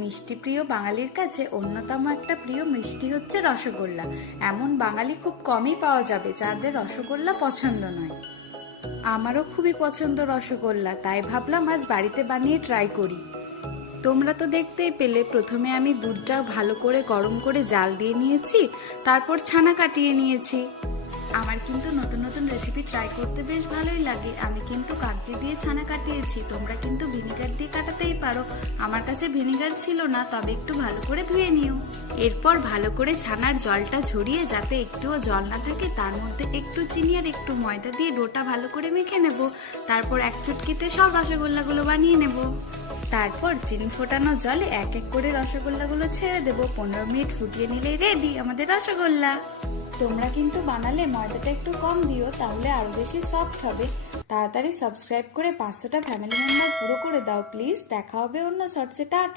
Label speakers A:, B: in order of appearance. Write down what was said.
A: মিষ্টি প্রিয় বাঙালির কাছে অন্যতম একটা প্রিয় মিষ্টি হচ্ছে রসগোল্লা। এমন বাঙালি খুব কমই পাওয়া যাবে যাদের রসগোল্লা পছন্দ নয়। আমারও খুবই পছন্দ রসগোল্লা, তাই ভাবলাম আজ বাড়িতে বানিয়ে ট্রাই করি। তোমরা তো দেখতেই পেলে, প্রথমে আমি দুধটা ভালো করে গরম করে জাল দিয়ে নিয়েছি, তারপর ছানা কাটিয়ে নিয়েছি। আমার কিন্তু নতুন নতুন রেসিপি ট্রাই করতে বেশ ভালোই লাগে। আমি কিন্তু কাগজি দিয়ে ছানা কাটিয়েছি, তোমরা কিন্তু ভিনিগার দিয়ে কাটাতেই পারো আমার কাছে ভিনিগার ছিল না, তবে একটু ভালো করে ধুয়ে নিও। এরপর ভালো করে ছানার জলটা ঝরিয়ে, যাতে একটুও জল না থাকে, তার মধ্যে একটু চিনি আর একটু ময়দা দিয়ে ডোটা ভালো করে মেখে নেব। তারপর এক চুটকিতে সব রসগোল্লাগুলো বানিয়ে নেব। তারপর চিনি ফোটানো জলে এক এক করে রসগোল্লাগুলো ছেড়ে দেবো। পনেরো মিনিট ফুটিয়ে নিলেই রেডি আমাদের রসগোল্লা। তোমরা কিন্তু বানালে ময়দাটা একটু কম দিও, তাহলে আরও বেশি সফট হবে। তাড়াতাড়ি সাবস্ক্রাইব করে পাঁচশোটা ফ্যামিলি মেম্বার পুরো করে দাও প্লিজ দেখা হবে অন্য শর্টসে টাটা।